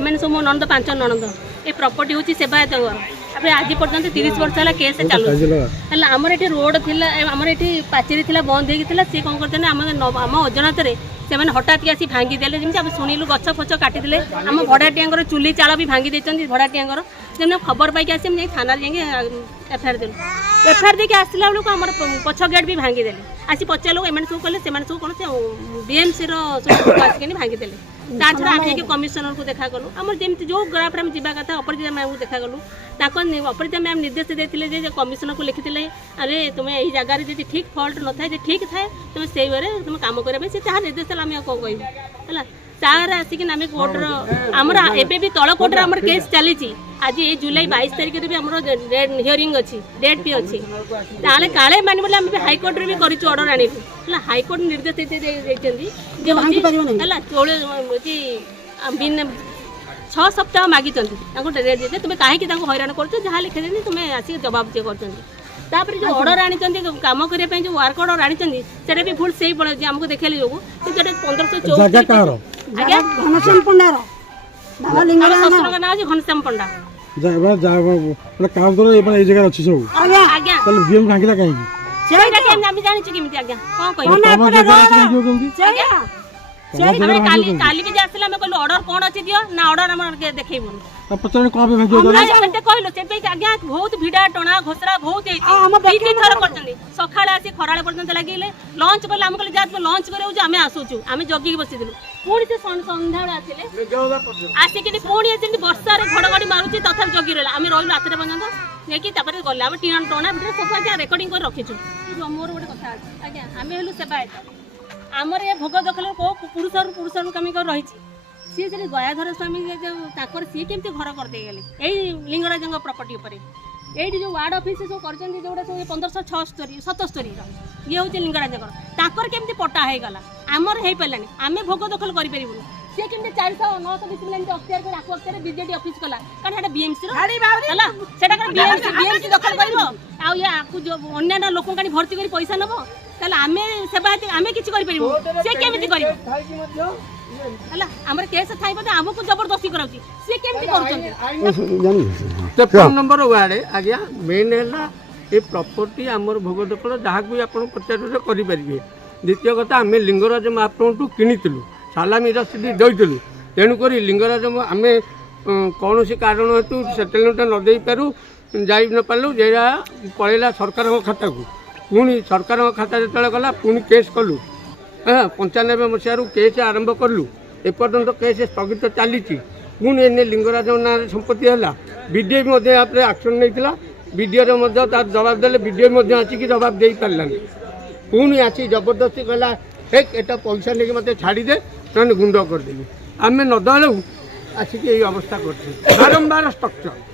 M सब मो ननद 5 ननद ये प्रॉपर्टी हूँ सेवायत अब आज पर्यटन 30 वर्ष है केस चलू आमर ये रोड थी आमर ये पाचेरी थी बंद होगी सी कौन करते आम अजनत से हठात आसी भांगी देले जमी आम शुणिलु गछ फच काटिदे आम भड़ाटिया चुली चाल भी भांगी देते भड़ाटिया जमी खबर पाई आसी जाए थाना जाए एफआईआर देलु एफआईआर देखिए आसला बेलू आम पछ गेट भी भांगी देले आसी पचारू एम सब कले से सब कौन बीएमसी आसिक भांगीदे ता छड़ा आम जाकि कमिशनर को देखा कलु आम जमी जो ग्राफ में जावा कथा अपराजिता मैम को देखा कलु अपराजिता मैम निर्देश देते कमिशनर को लिखी अरे तुम्हें यही जगार जी ठीक फल्ट न था ठीक थाए तुम से तुम कम करने से जहाँ निर्देश आम कौन कहूँ है तार आसिक आम कोर्टर आमर एबी तल कोर्टर आम केस चली आज ये जुलाई 22 तारिख भी आम हियरिंग अच्छी डेट भी अच्छी ताले काले मान बोले आम हाईकोर्ट भी कर ऑर्डर आनीलु हाईकोर्ट निर्देश है 6 सप्ताह मागी डेट देते तुम्हें कहीं हैरान कर जहाँ लिखे तुम्हें आसिक जवाब दिए कर जो ऑर्डर आनी कम करने जो वर्क ऑर्डर आनी से भी भूल से पड़े आमको देखे जो 1514 घनश्याम पंडा शशुर ना घनश्याम पंडा काली भी आसला कहलु ऑर्डर कौन अच्छी दियो ना ऑर्डर आम देखो कहलो से आज्ञा बहुत भिड़ा टणा घोषरा बहुत थर कर सका आसी खरा पर्यटन लगे लंच कले आम कहले जहाँ लंच कर आम आसूचु आम जगिक बसीलु पुणी से सन्ध्या आसिले आसिक पुणी वर्षा घड़घड़ी मारूची तथा जगि रहा आम रही रात पर्यटन नहीं गले आम टीना टणा भितर सब आज्ञा रेकर्डिंग कर रखीचु मोर गोटे कथा आज्ञा आम हेलु सेवायत आमर ये भोग दखल पुरुष कमी कर रही सी से गयाधर स्वामी सी केमती घर करदे गले यही लिंगराज प्रॉपर्टी उपर ये जो वार्ड ऑफिस सब कर जो 1576 ये हूँ लिंगराज केमती पट्टा हो गला आमर हो पारानी आम भोग दखल करूँ सी केमती 429 अख्तियार कर अख्तियार बीजेडी ऑफिस कला कारण बीएमसी बीएमसी दखल कर अन्य लोक भर्ती कर पैसा नब आम सेवायत आम किसी आमर केस थाई आमको जबरदस्ती कराउची से केमती करूछन 53 नंबर वार्ड आज्ञा मेन है ये प्रॉपर्टी आमर भोग दखल जहाँ भी आप पचार करेंगे द्वितीय कथा आम लिंगराज महाप्रभु किणीलु सालामी रसीद देलु तेणुक लिंगराज आम कौन कारण हेतु सेटलमेंट न दे पारू जा न पारू जा पलैला सरकार खाता को पुणी सरकार खाता जो गला पुणी केस कलु हाँ 95 मसीह केस आरंभ कलु एपर्यंत केस स्थगित चली पुणी एने लिंगराज ना संपत्ति है बीडीओ एक्शन नहीं बीडीओ तार जवाब देले बीडीओ आसिक जवाब दे पारानी पुणी आसी जबरदस्ती कहला एक एटा पैसा नहीं मत छाड़ीदे ना गुंड करदेली आम नदलू आसिक यही अवस्था कर बारंबार स्ट्रक्चर